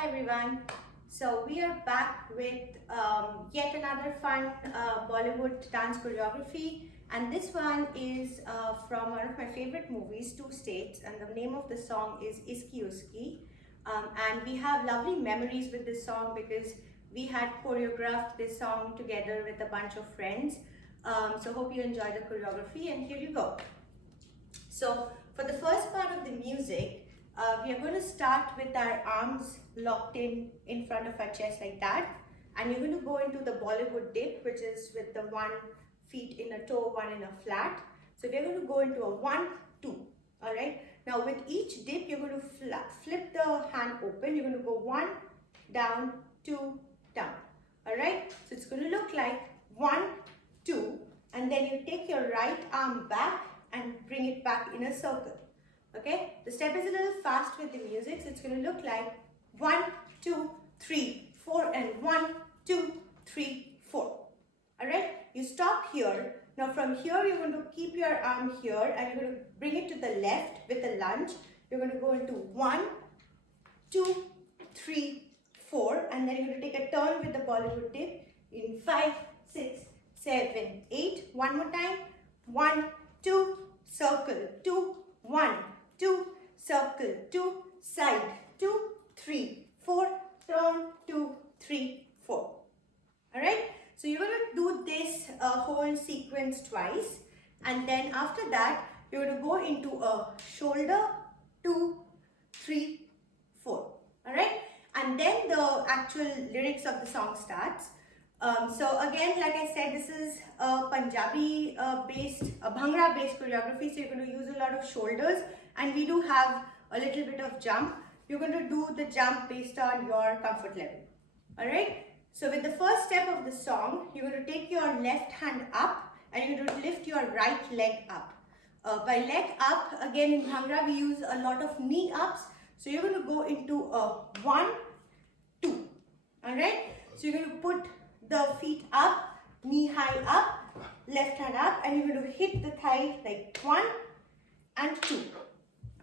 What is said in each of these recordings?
Hi everyone. So we are back with yet another fun Bollywood dance choreography, and this one is from one of my favorite movies, Two States, and the name of the song is Iski Uski. And we have lovely memories with this song because we had choreographed this song together with a bunch of friends. So hope you enjoy the choreography, and here you go. So for the first part of the music, we are going to start with our arms locked in front of our chest like that, and you're going to go into the Bollywood dip, which is with the 1 feet in a toe, 1 in a flat. So we're going to go into a 1, 2. All right. Now with each dip, you're going to flip the hand open. You're going to go 1 down, 2 down. All right. So it's going to look like 1, 2, and then you take your right arm back and bring it back in a circle. Okay, the step is a little fast with the music, so it's going to look like 1, 2, 3, 4, and 1, 2, 3, 4. Alright, you stop here. Now from here, you're going to keep your arm here and you're going to bring it to the left with a lunge. You're going to go into 1, 2, 3, 4, and then you're going to take a turn with the Bollywood dip in 5, 6, 7, 8. One more time. 1, 2, circle, 2, 1, 2, circle, 2, side, 2, 3, 4, turn, 2, 3, 4. Alright, so you're going to do this whole sequence twice, and then after that, you're going to go into a shoulder, 2, 3, 4. Alright, and then the actual lyrics of the song starts. So again, like I said, this is a Punjabi based, a Bhangra based choreography. So you're going to use a lot of shoulders, and we do have a little bit of jump. You're going to do the jump based on your comfort level. Alright. So with the first step of the song, you're going to take your left hand up and you're going to lift your right leg up. By leg up, again in Bhangra, we use a lot of knee ups. So you're going to go into a 1, 2. Alright. So you're going to put the feet up, knee high up, left hand up, and you're going to hit the thigh like 1 and 2.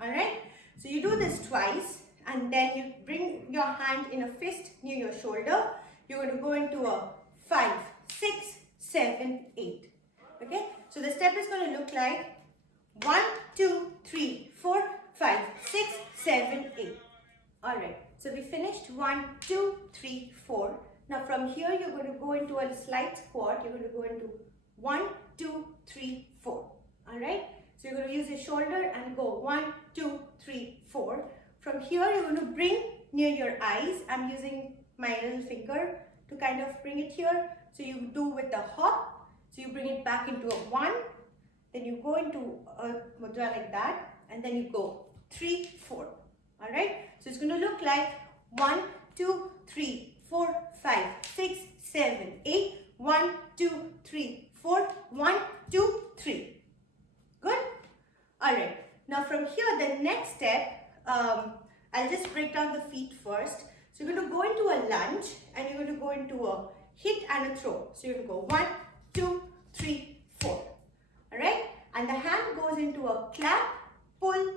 Alright, so you do this twice, and then you bring your hand in a fist near your shoulder. You're going to go into a 5, 6, 7, 8. Okay, so the step is going to look like 1, 2, 3, 4, 5, 6, 7, 8. Alright, so we finished 1, 2, 3, 4. Now from here, you're going to go into a slight squat. You're going to go into 1, 2, 3, 4. Alright. So you're going to use your shoulder and go 1, 2, 3, 4. From here, you're going to bring near your eyes. I'm using my little finger to kind of bring it here. So you do with the hop. So you bring it back into a 1. Then you go into a mudra like that. And then you go 3, 4. Alright. So it's going to look like 1, 2, 3, 4, 5, 6, 7, 8, 1, 2, 3, 4, 1, 2, 3. Good? Alright. Now from here, the next step, I'll just break down the feet first. So you're going to go into a lunge and you're going to go into a hit and a throw. So you're going to go 1, 2, 3, 4. Alright? And the hand goes into a clap, pull,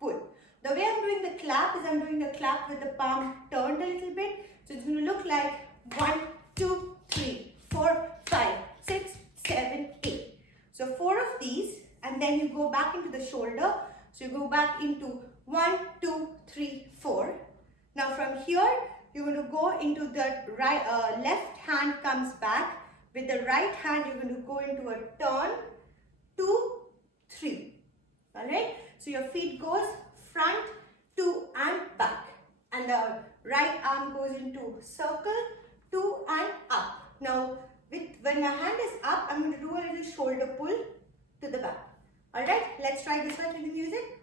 pull. The way I'm doing the clap is I'm doing the clap with the palm turned a little bit. So it's going to look like 1, 2, 3, 4, 5, 6, 7, 8. So 4 of these, and then you go back into the shoulder. So you go back into 1, 2, 3, 4. Now from here, you're going to go into the right, left hand comes back. With the right hand, you're going to go into a turn, 2, 3. Alright? So your feet goes front, 2 and back. And the right arm goes into circle, 2 and up. Now, when my hand is up, I'm going to do a little shoulder pull to the back. Alright, let's try this one with the music.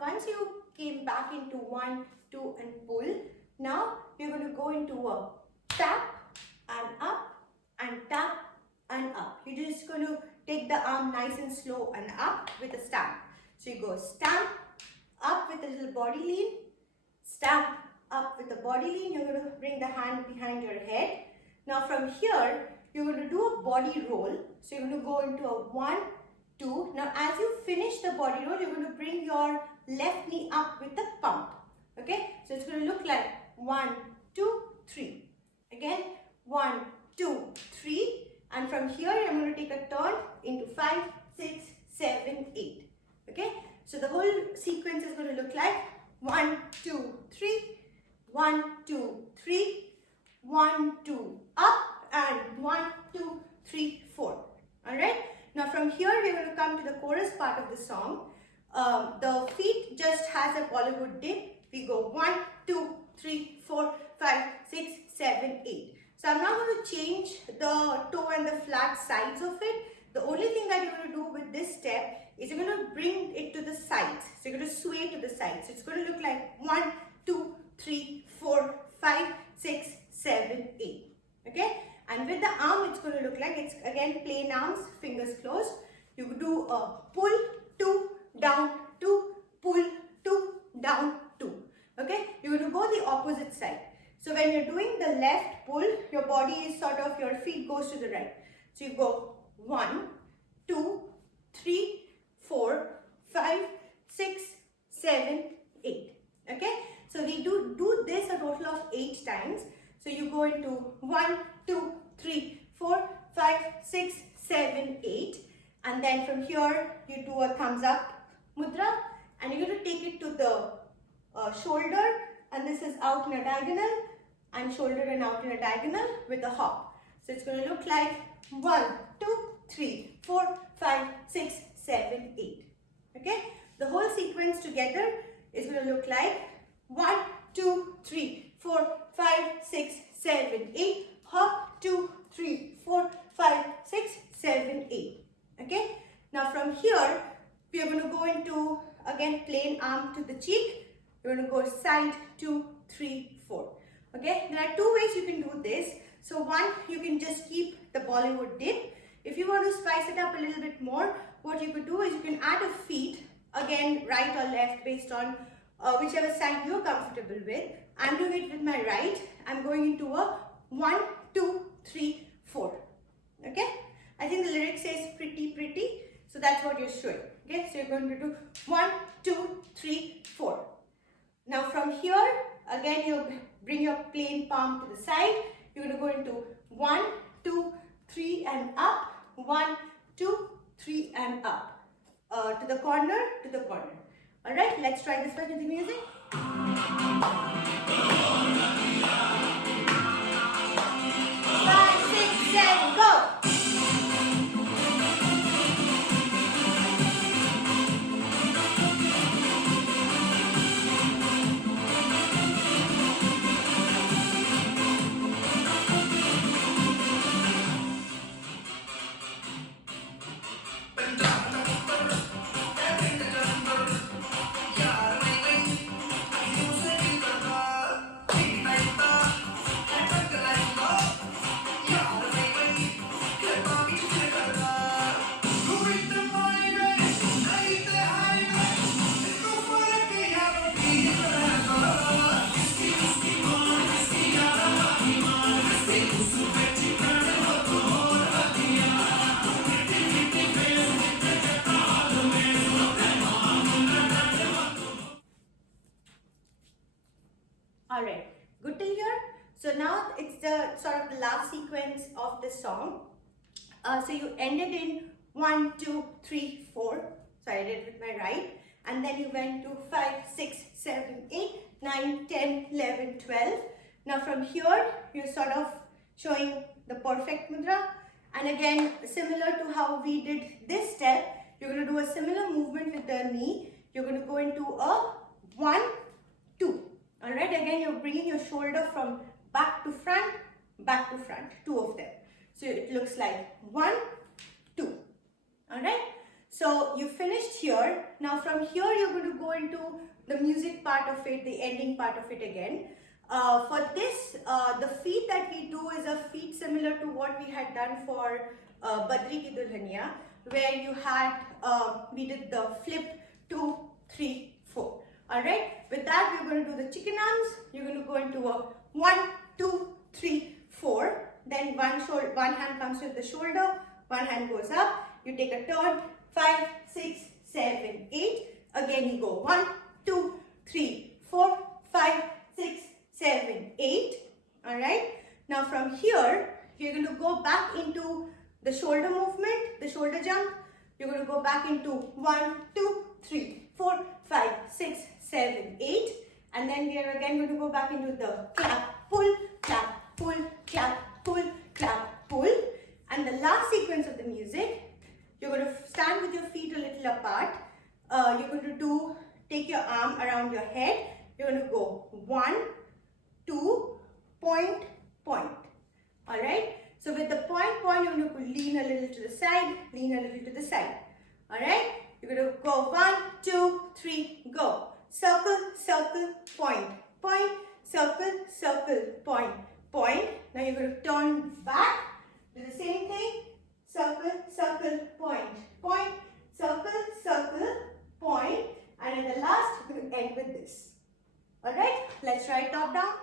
once you came back into 1, 2 and pull, now you're going to go into a tap and up and tap and up. You're just going to take the arm nice and slow and up with a stamp. So you go stamp, up with a little body lean, stamp, up with the body lean. You're going to bring the hand behind your head. Now from here, you're going to do a body roll. So you're going to go into a 1, 2. Now as you finish the body roll, you're going to bring your left knee up with the pump. Okay, so it's going to look like 1, 2, 3. Again, 1, 2, 3. And from here, I'm going to take a turn into 5, 6, 7, 8. Okay, so the whole sequence is going to look like 1, 2, 3, 1, 2, 3, 1, 2, up, and 1, 2, 3, 4. Alright, now from here, we're going to come to the chorus part of the song. The feet just has a Bollywood dip. We go 1, 2, 3, 4, 5, 6, 7, 8. So I'm not going to change the toe and the flat sides of it. The only thing that you're going to do with this step is you're going to bring it to the sides. So you're going to sway to the sides. So it's going to look like 1, 2, 3, 4, 5, 6, 7, 8. Okay? And with the arm, it's going to look like, it's again plain arms, fingers closed. You do a pull, 2, down, 2, pull, 2, down, 2. Okay? You're going to go the opposite side. So when you're doing the left pull, your body is sort of, your feet goes to the right. So you go 1, 2, 3, 4, 5, 6, 7, 8. Okay? So we do this a total of 8 times. So you go into 1, 2, 3, 4, 5, 6, 7, 8. And then from here, you do a thumbs up mudra. And you're going to take it to the shoulder. And this is out in a diagonal. And shoulder and out in a diagonal with a hop. So it's going to look like 1, 2, 3, 4, 5, 6, 7, 8. Okay? The whole sequence together is going to look like 1, 2, 3, 4, 5, 6, 7, 8. Hop, 2, 3, 4, 5, 6, 7, 8. Okay? Now from here, we are going to go into, again, plain arm to the cheek. We're going to go side, 2, 3, 4. Okay? There are 2 ways you can do this. So one, you can just keep the Bollywood dip. If you want to spice it up a little bit more, what you could do is you can add a feet, again, right or left, based on whichever side you're comfortable with. I'm doing it with my right. I'm going into a 1, 2, 3, 4. Okay? I think the lyric says pretty, pretty. So that's what you're showing. Okay? So you're going to do 1, 2, 3, 4. Now from here, again, you bring your plain palm to the side. You're going to go into 1, 2, 3 and up. 1, 2, 3 and up. To the corner, to the corner. Alright, let's try this one with the music. 5, 6, 7, go! Alright, good till here. So now it's the sort of the last sequence of the song. So you ended in 1, 2, 3, 4. So I did it with my right. And then you went to 5, 6, 7, 8, 9, 10, 11, 12. Now from here, you're sort of showing the perfect mudra. And again, similar to how we did this step, you're going to do a similar movement with the knee. You're going to go into a 1, 2. Alright, again, you're bringing your shoulder from back to front, 2 of them. So it looks like 1, 2. Alright, So you finished here. Now from here you're going to go into the music part of it, the ending part of it again. For this, the feet that we do is a feet similar to what we had done for Badri Ki Dulhania, where you had, we did the flip 2, 3, 4. Alright, with that we're going to do the chicken arms. You're going to go into a 1, 2, 3, 4. Then one hand comes to the shoulder, one hand goes up. You take a turn, 5, 6, 7, 8. Again you go 1, 2, 3, 4, 5, 6, 7, 8. Alright. Now from here, you're going to go back into the shoulder movement, the shoulder jump. You're going to go back into 1, 2, 3, 4, 5, 6, 7, 8. And then we are again going to go back into the clap, pull, clap, pull, clap, pull, clap, pull. And the last sequence of the music, you're going to stand with your feet a little apart. You're going to take your arm around your head. You're going to go 1, 2, point, point. Alright? So with the point, point, you're going to lean a little to the side, lean a little to the side. Alright? You're going to go 1, 2, 3, go. Circle, circle, point, point, circle, circle, point, point. Now you're going to turn back, do the same thing. Circle, circle, point, point, circle, circle, point. And in the last, we're going to end with this. Alright, let's try it top down.